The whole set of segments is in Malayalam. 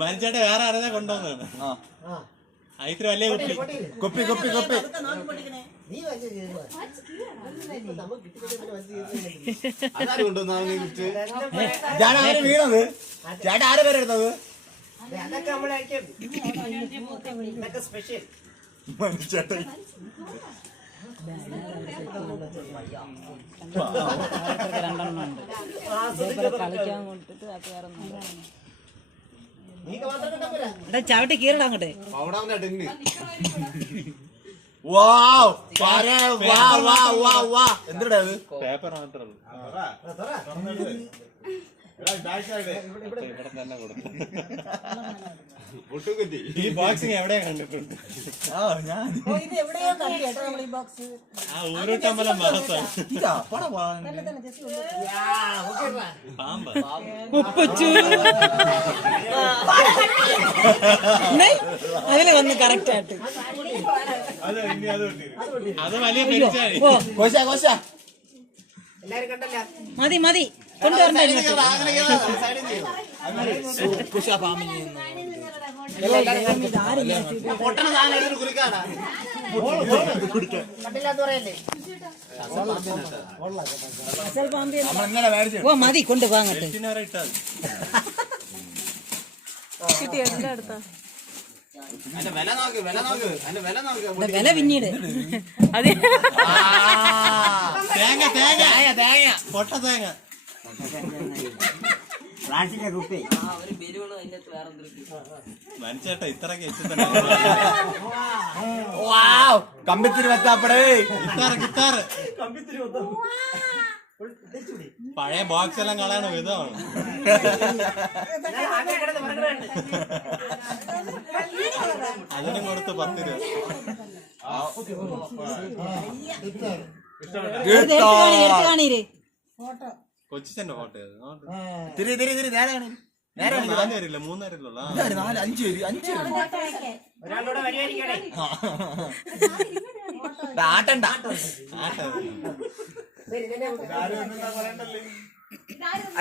മനുഷ്യന്റെ വേറെ ആരെന്നെ കൊണ്ടുവന്നാണ്. ഐസിന് വലിയ കുപ്പി കുപ്പി കുപ്പി കുപ്പി ഞാനാര് വീണത്? ചേട്ടാ ആരെ പേരെടുത്തത്? ചേട്ടാ ചവിട്ടി കീറണം അങ്ങോട്ട്. എന്തിനാ പേപ്പർ മാത്രമേ ഈ ബോക്സിങ് എവിടെയാ കണ്ടിട്ടുണ്ട്? ഊരുട്ടമ്പലം അതിന് വന്ന് കറക്റ്റ് ആയിട്ട് അത് വലിയ പെരിച്ചാഴി. മതി മതി കൊണ്ടുവരണ്ട. ഓ മതി കൊണ്ട് വാങ്ങട്ടെ. വില പിന്നീട് തേങ്ങ തേങ്ങ തേങ്ങ പൊട്ട തേങ്ങ മനുഷ്യേട്ടാ ഇത്രയൊക്കെ കമ്പിത്തിരി വെച്ചാപ്പടേ ഗിത്താറ് പഴയ ബോക്സ് എല്ലാം കളയണ വിധമാണ്. അതിനും കൊടുത്ത് 10 രൂപ. കൊച്ചിന്റെ ഫോട്ടോ നേരില്ല 3 നേരല്ലോ 5 ആട്ടണ്ട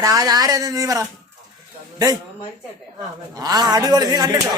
ആരാ നീ പറ. അടിപൊളി നീ കണ്ടിട്ടോ?